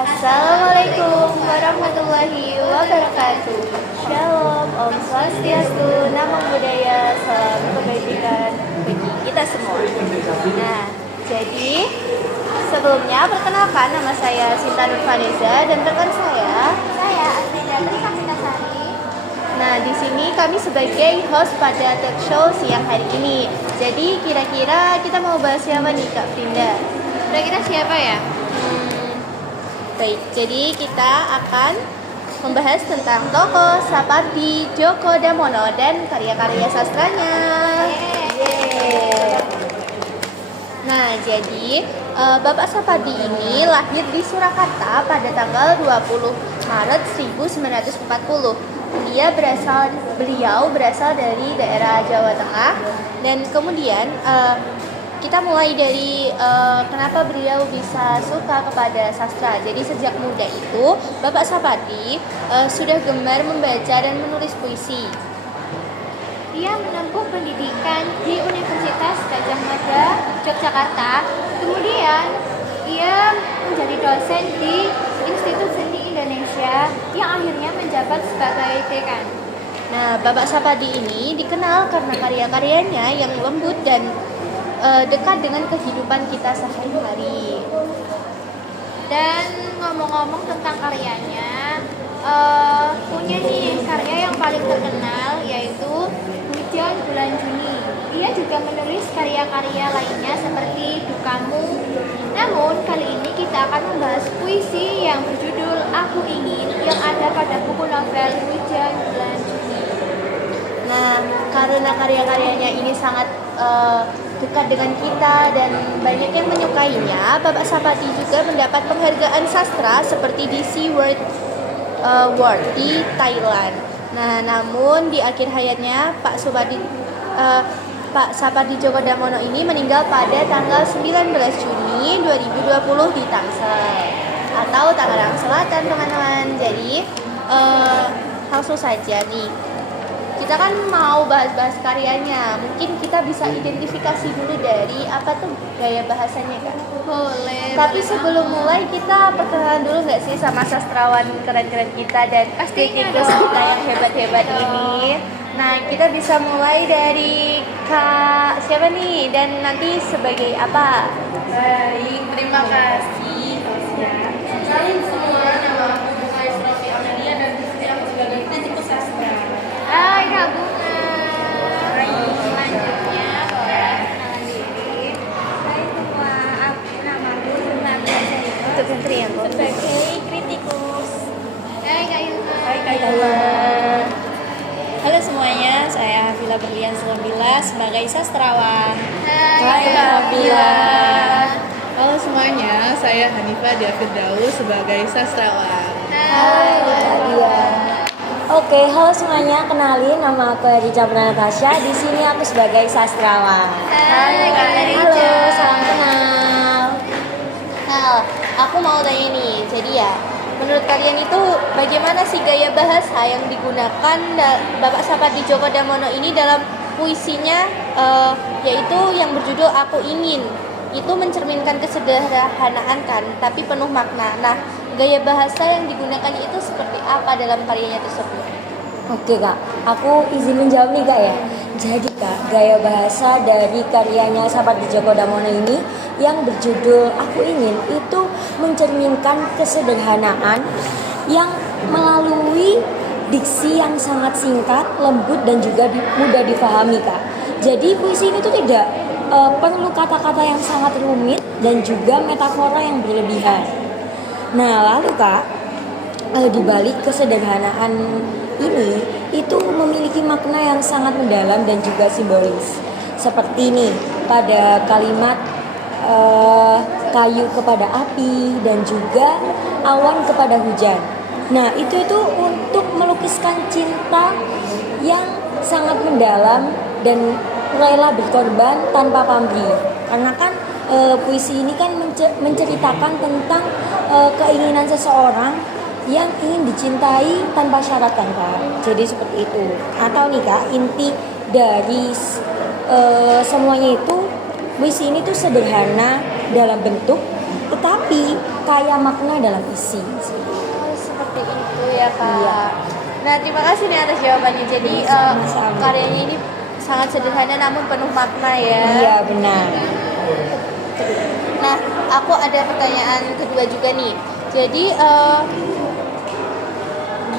Assalamualaikum warahmatullahi wabarakatuh. Shalom, Om Swastiastu, Namo Buddhaya, salam kebajikan bagi kita semua. Nah, jadi sebelumnya perkenalkan, nama saya Sinta Nurvaneza dan rekan saya Asrinda Trisaminasari. Nah, di sini kami sebagai host pada talk show siang hari ini. Jadi kira-kira kita mau bahas siapa nih, Kak Frinda? Kira-kira siapa ya? Baik, jadi kita akan membahas tentang tokoh Sapardi Djoko Damono dan karya-karya sastranya. Yeay. Nah, jadi Bapak Sapardi ini lahir di Surakarta pada tanggal 20 Maret 1940. Beliau berasal dari daerah Jawa Tengah, dan kemudian kita mulai dari kenapa beliau bisa suka kepada sastra. Jadi sejak muda itu Bapak Sapardi sudah gemar membaca dan menulis puisi. Ia menempuh pendidikan di Universitas Gadjah Mada, Yogyakarta. Kemudian ia menjadi dosen di Institut Seni Indonesia yang akhirnya menjabat sebagai dekan. Nah, Bapak Sapardi ini dikenal karena karya-karyanya yang lembut dan dekat dengan kehidupan kita sehari-hari. Dan ngomong-ngomong tentang karyanya, punya nih karya yang paling terkenal yaitu Hujan Bulan Juni. Ia juga menulis karya-karya lainnya seperti Dukamu. Namun kali ini kita akan membahas puisi yang berjudul Aku Ingin yang ada pada buku novel Hujan Bulan Juni. Nah, karena karya-karyanya ini sangat dekat dengan kita dan banyak yang menyukainya, Bapak Sapardi juga mendapat penghargaan sastra seperti di Sea World Award di Thailand. Nah, namun di akhir hayatnya Pak Sapardi Djoko Damono ini meninggal pada tanggal 19 Juni 2020 di Tangsel atau Tangerang Selatan, teman-teman. Jadi langsung saja nih, kita kan mau bahas-bahas karyanya. Mungkin kita bisa identifikasi dulu dari apa tuh gaya bahasanya, Kak? Boleh. Tapi sebelum mulai kita perkenalan dulu nggak sih sama sastrawan keren-keren kita dan kritikus kita yang hebat-hebat ini. Nah, kita bisa mulai dari Kak siapa nih dan nanti sebagai apa? Baik, terima kasih. Kenalin semua, nama aku Bunga Isrofi Amelia dan di sini aku sebagai kritikus sastra. Hai Kak Bunga. Hai. Selanjutnya boleh kenalan diri. Hai semua, namaku Nadia Syarifah Untuk Fitri ya, Bu. sebagai kritikus. Hai Kak Yulma. Hai Kak Yulma. Halo semuanya, saya Hafila Berlian Selembila sebagai sastrawan. Hai Kak Hafila. Halo semuanya, saya Hanifah Dia Firdaus sebagai sastrawan. Hai Nadia. Oke, halo semuanya, kenalin nama aku Rica Natasha. Di sini aku sebagai sastrawan. Hai Kak Halo, Rica. salam kenal. Nah, aku mau tanya nih, jadi ya, menurut kalian itu bagaimana sih gaya bahasa yang digunakan Bapak Sapardi Djoko Damono ini dalam puisinya, yaitu yang berjudul Aku Ingin. Itu mencerminkan kesederhanaan kan, tapi penuh makna. Nah, gaya bahasa yang digunakannya itu seperti apa dalam karyanya tersebut? Oke kak, aku izin menjawab nih kak ya. Jadi kak, gaya bahasa dari karyanya Sapardi Djoko Damono ini yang berjudul Aku Ingin itu mencerminkan kesederhanaan yang melalui diksi yang sangat singkat, lembut dan juga mudah difahami kak. Jadi puisi ini tuh tidak perlu kata-kata yang sangat rumit dan juga metafora yang berlebihan. Nah lalu kak, di balik kesederhanaan ini itu memiliki makna yang sangat mendalam dan juga simbolis. Seperti nih pada kalimat kayu kepada api dan juga awan kepada hujan. Nah itu untuk melukiskan cinta yang sangat mendalam dan rela berkorban tanpa pamrih. Karena kan puisi ini kan menceritakan tentang keinginan seseorang yang ingin dicintai tanpa syarat kan kak. Jadi seperti itu. Atau nih kak, inti dari semuanya itu puisi ini tuh sederhana dalam bentuk, tetapi kaya makna dalam isi. Oh, seperti itu ya Kak. Iya. Nah, terima kasih nih atas jawabannya. Jadi Sama-sama. karyanya ini sangat sederhana namun penuh makna ya. Iya benar. Nah, aku ada pertanyaan kedua juga nih. Jadi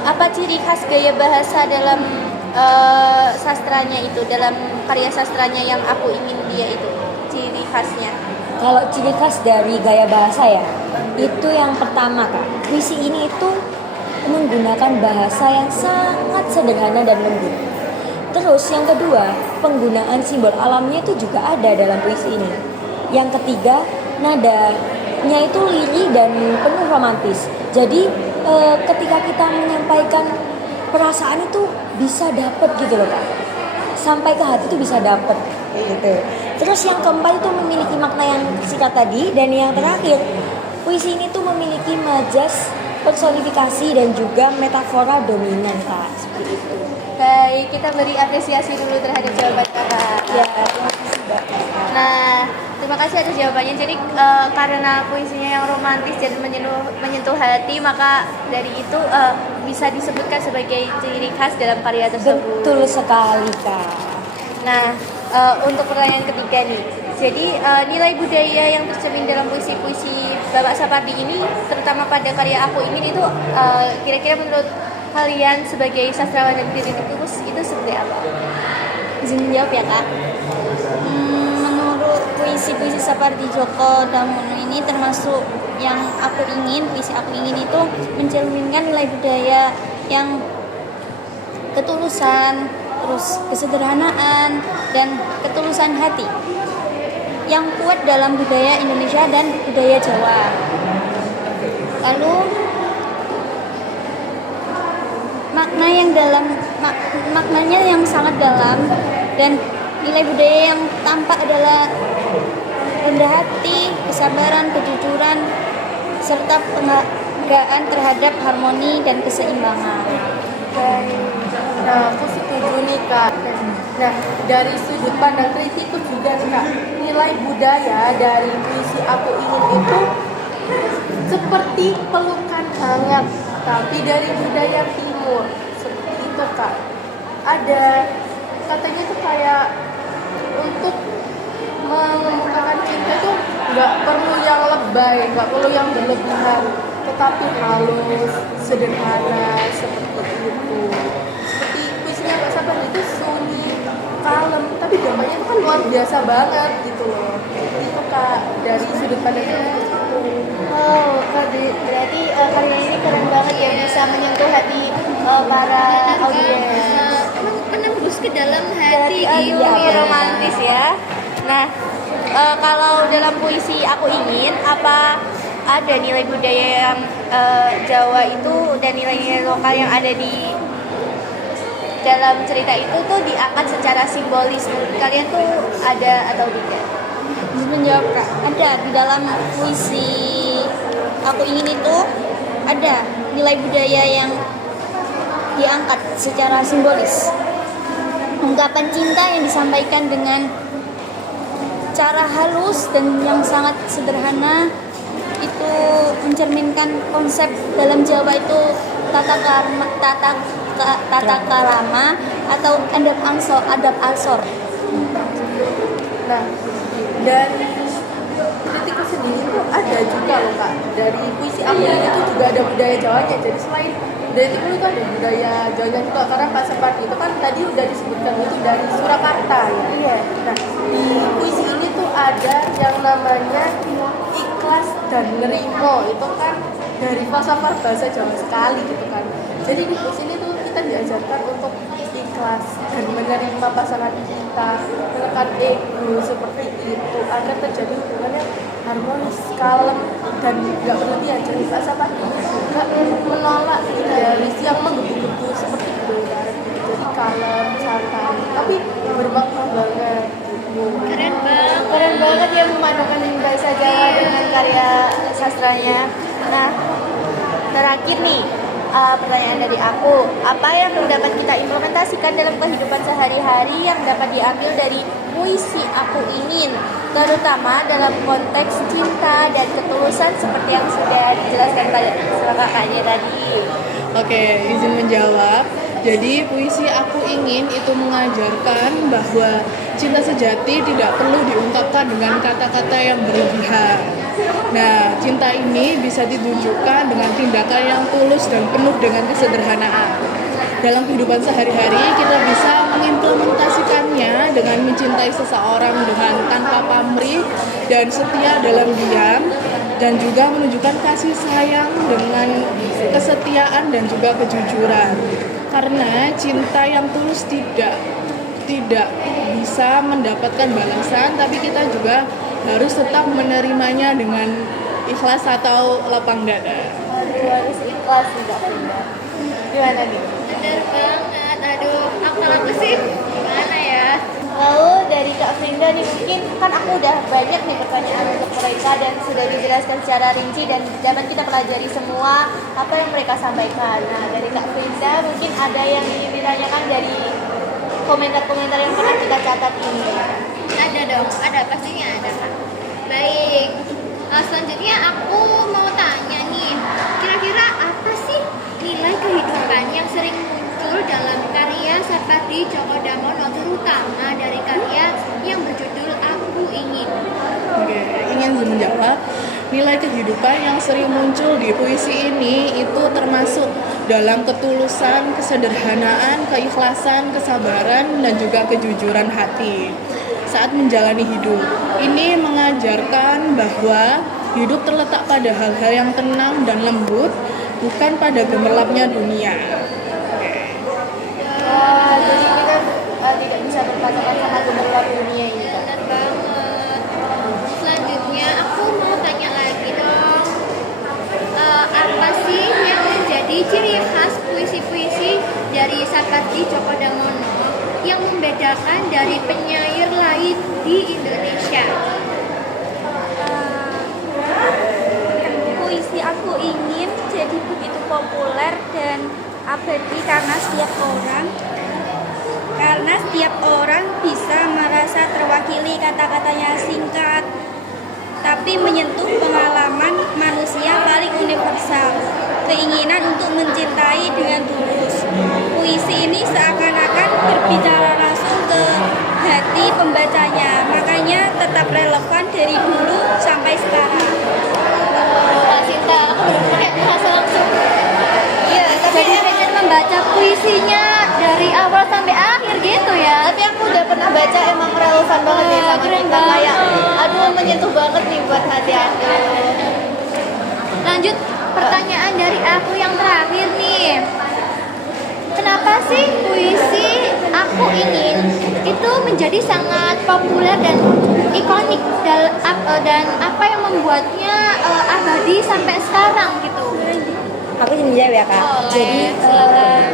apa ciri khas gaya bahasa dalam sastranya itu, dalam karya sastranya yang aku ingin dia itu, ciri khasnya? Kalau ciri khas dari gaya bahasa ya, itu yang pertama Kak, puisi ini itu menggunakan bahasa yang sangat sederhana dan lembut. Terus yang kedua, penggunaan simbol alamnya itu juga ada dalam puisi ini. Yang ketiga, nadanya itu lirih dan penuh romantis. Jadi ketika kita menyampaikan perasaan itu bisa dapet gitu loh Kak. Sampai ke hati itu bisa dapet gitu. Terus yang keempat itu memiliki makna yang singkat tadi, dan yang terakhir puisi ini tuh memiliki majas, personifikasi dan juga metafora dominan Kak. Seperti itu. Baik, kita beri apresiasi dulu terhadap jawaban Kakak. Ya, terima kasih Mbak. Nah, terima kasih atas jawabannya. Jadi karena puisinya yang romantis dan menyentuh hati, maka dari itu bisa disebutkan sebagai ciri khas dalam karya tersebut. Betul sekali Kak. Nah, untuk pertanyaan ketiga nih. Jadi nilai budaya yang tercermin dalam puisi-puisi Bapak Sapardi ini, terutama pada karya Aku Ingin itu, kira-kira menurut kalian sebagai sastrawan dan kritikus itu seperti apa? Izin menjawab ya Kak. Menurut puisi-puisi Sapardi Djoko Damono ini termasuk yang aku ingin, puisi Aku Ingin itu mencerminkan nilai budaya yang ketulusan, terus kesederhanaan dan ketulusan hati yang kuat dalam budaya Indonesia dan budaya Jawa. Lalu maknanya yang sangat dalam, dan nilai budaya yang tampak adalah rendah hati, kesabaran, kejujuran, serta penghargaan terhadap harmoni dan keseimbangan. Nah, aku setuju nih Kak. Nah, dari sudut pandang kritikus juga nih Kak, nilai budaya dari puisi Aku Ingin itu seperti pelukan hangat, tapi dari budaya timur. Seperti itu Kak. Ada katanya tuh kayak untuk mengemukakan cinta tuh nggak perlu yang lebay, nggak perlu yang berlebihan, tetapi halus, sederhana, seperti itu. Seperti puisinya Pak Sabar itu sunyi, kalem, tapi dampaknya itu kan luar biasa banget gitu loh. Itu Kak, dari sudut pandang itu. Oh, berarti karya ini keren banget ya, bisa menyentuh hati para audiens. Menembus ke dalam hati Aduh, romantis ya. Nah, kalau dalam puisi Aku Ingin, apa ada nilai budaya yang Jawa itu dan nilai-nilai lokal yang ada di dalam cerita itu tuh diangkat secara simbolis? Menurut kalian tuh ada atau tidak? Izin menjawab Kak. Ada di dalam puisi Aku Ingin itu ada nilai budaya yang diangkat secara simbolis. Ungkapan cinta yang disampaikan dengan cara halus dan yang sangat sederhana itu mencerminkan konsep dalam Jawa itu tata kalama atau adab ansor. Nah, dari kritikus sendiri tuh ada juga loh Kak. Dari puisi Aku Ingin itu juga ada budaya Jawanya. Jadi selain budaya timur itu ada budaya Jawanya juga, karena Pak Sapardi itu kan tadi udah disebutkan itu dari Surakarta ya. Iya. Nah, di puisi ini tuh ada yang namanya ikhlas dan nerimo. Itu kan dari falsafah bahasa Jawa sekali gitu kan. Jadi di puisi ini tuh kita diajarkan untuk ikhlas dan menerima pasangan kita, menekan ego seperti itu agar terjadi hubungan yang harmonis, kalem, dan nggak berlebihan. Jadi Pak Sapardi juga menolak idealis yang menggebu-gebu seperti itu. Jadi kalem, santai, tapi bermakna banget. Keren banget ya memadukan bahasa Jawa dengan karya sastranya. Nah, terakhir nih, pertanyaan dari aku, apa yang dapat kita implementasikan dalam kehidupan sehari-hari yang dapat diambil dari puisi Aku Ingin, terutama dalam konteks cinta dan ketulusan seperti yang sudah dijelaskan sama kakaknya tadi. Oke, izin menjawab. Jadi puisi Aku Ingin itu mengajarkan bahwa cinta sejati tidak perlu diungkapkan dengan kata-kata yang berlebihan. Nah, cinta ini bisa ditunjukkan dengan tindakan yang tulus dan penuh dengan kesederhanaan. Dalam kehidupan sehari-hari kita bisa mengimplementasikannya dengan mencintai seseorang dengan tanpa pamrih dan setia dalam diam, dan juga menunjukkan kasih sayang dengan kesetiaan dan juga kejujuran. Karena cinta yang tulus tidak bisa mendapatkan balasan, tapi kita juga harus tetap menerimanya dengan ikhlas atau lapang dada. Aduh, harus ikhlas sih Kak Frida. Gimana nih? Bener banget. Aduh, apa sih? Gimana ya? Lalu dari Kak Frida nih, mungkin kan aku udah banyak nih pertanyaan untuk mereka dan sudah dijelaskan secara rinci dan dapat kita pelajari semua apa yang mereka sampaikan. Nah, dari Kak Frida mungkin ada yang ingin ditanyakan dari komentar-komentar yang pernah kita catat ini. Ada dong, ada pastinya ada Kak. Baik, selanjutnya aku mau tanya nih, kira-kira apa sih nilai kehidupan yang sering muncul dalam karya Sapardi Djoko Damono, terutama dari karya yang berjudul Aku Ingin? Oke, ingin menjawab. Nilai kehidupan yang sering muncul di puisi ini itu termasuk dalam ketulusan, kesederhanaan, keikhlasan, kesabaran, dan juga kejujuran hati saat menjalani hidup. Ini mengajarkan bahwa hidup terletak pada hal-hal yang tenang dan lembut, bukan pada gemerlapnya dunia. Jadi kita tidak bisa berpatokan sama gemerlap dunia ini Kak. Benar banget. Selanjutnya aku mau tanya lagi dong, apa sih yang menjadi ciri khas puisi-puisi dari Sapardi Djoko Damono yang membedakan dari penyair lain di Indonesia? Puisi Aku Ingin jadi begitu populer dan abadi karena setiap orang bisa merasa terwakili. Kata-katanya singkat tapi menyentuh pengalaman manusia paling universal, keinginan untuk mencintai dengan tulus. Puisi ini seakan-akan berbicara langsung ke hati pembacanya, makanya tetap relevan dari dulu sampai sekarang. Kak Sinta, aku benar-benar kayak merasa langsung. Iya, tapi Jadi pengen membaca puisinya dari awal sampai akhir gitu ya. tapi aku udah pernah baca, emang relevan banget nih sama Keren kita, kayak banget. aduh menyentuh banget nih buat hati aku. Lanjut pertanyaan dari aku yang terakhir nih. Kenapa sih puisi Aku Ingin itu menjadi sangat populer dan ikonik dan apa yang membuatnya abadi sampai sekarang gitu? Aku ingin jawab ya Kak. Boleh, Jadi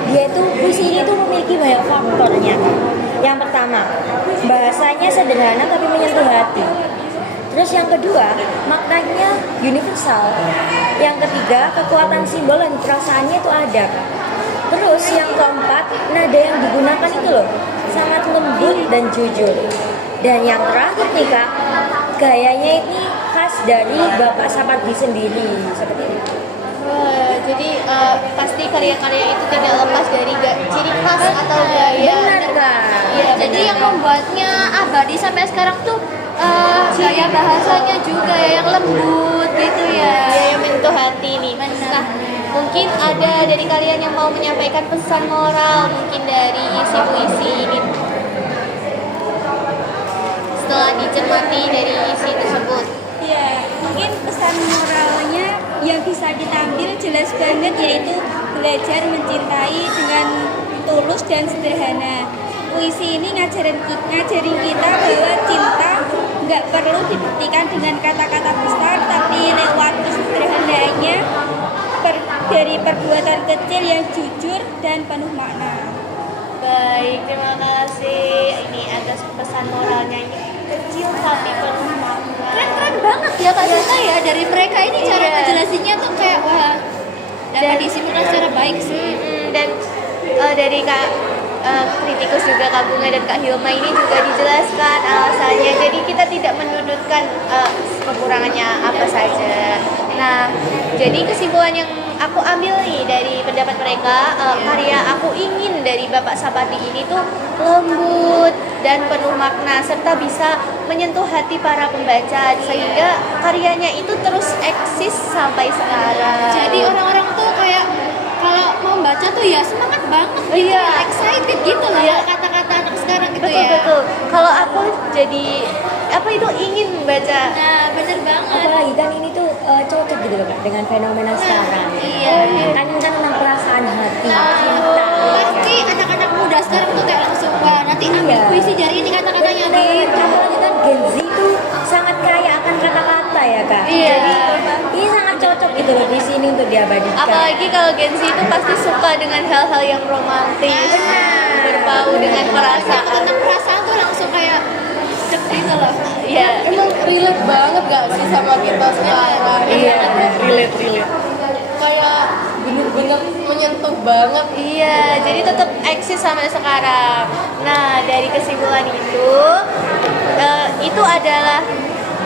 dia itu puisi ini tuh memiliki banyak faktornya Kak. Yang pertama, bahasanya sederhana tapi menyentuh hati. Terus yang kedua, maknanya universal. Yang ketiga, kekuatan simbol dan perasaannya itu ada Kak. Terus yang keempat, nada yang digunakan itu loh sangat lembut dan jujur. Dan yang terakhir nih Kak, gayanya ini khas dari Bapak Sapardi sendiri seperti itu. Wah, jadi pasti karya-karya itu tidak lepas dari ciri khas atau gaya. Benar Kak. Iya, Jadi yang membuatnya abadi sampai sekarang tuh gaya bahasanya juga yang lembut gitu ya. Iya, yang menyentuh hati nih. Nah, mungkin ada dari kalian yang mau menyampaikan pesan moral mungkin dari isi puisi ini setelah dicermati dari isi tersebut. Ya, mungkin pesan moralnya yang bisa diambil jelas banget, yaitu belajar mencintai dengan tulus dan sederhana. Puisi ini ngajarin kita bahwa cinta nggak perlu dibuktikan dengan kata-kata besar, tapi lewat kesederhanaannya dari perbuatan kecil yang jujur dan penuh makna. Baik, terima kasih. Ini atas pesan moralnya ini kecil tapi penuh makna. Keren banget ya Kak Sinta ya, dari mereka ini cara Iya. ngejelasinnya tuh kayak wah dapat disimpulkan secara baik sih. Dan dari kritikus juga Kak Bunga dan Kak Hilma ini juga dijelaskan alasannya. Jadi kita tidak menyudutkan kekurangannya apa saja. Nah, jadi kesimpulan yang aku ambil nih dari pendapat mereka, karya Aku Ingin dari Bapak Sapati ini tuh lembut dan penuh makna serta bisa menyentuh hati para pembaca sehingga karyanya itu terus eksis sampai sekarang. Jadi orang-orang tuh kayak kalau mau baca tuh ya semangat banget gitu, Iya. excited gitu loh, Iya. kata-kata anak sekarang gitu Betul ya. betul. Kalau aku jadi apa itu ingin baca. Nah, bener banget. Apalagi kan ini tuh cocok gitu loh Kak dengan fenomena sekarang. iya. Kan tentang perasaan hati, cinta. Pasti anak-anak muda sekarang tuh kayak langsung wah nanti ambil Iya. puisi dari ini kata-katanya nih. Apalagi kan Gen Z itu sangat kaya akan kata-kata ya Kak. Iya. Jadi ini sangat cocok gitu loh di sini untuk diabadikan. Apalagi kalau Gen Z itu pasti suka dengan hal-hal yang romantis, berbau dengan perasaan. Tentang perasaan tuh langsung kayak cek gitu loh. Iya. Emang relate banget gak sih sama kita sekarang? Iya. Relate. Kayak bener-bener menyentuh banget. Iya, jadi tetap eksis sampai sekarang. Nah, dari kesimpulan itu adalah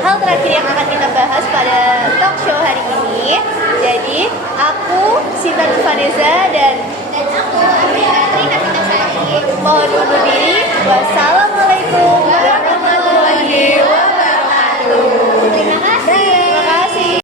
hal terakhir yang akan kita bahas pada talk show hari ini. Jadi, aku Sinta Vanessa dan aku Rina Fitasari mohon undur diri. Wassalamualaikum warahmatullahi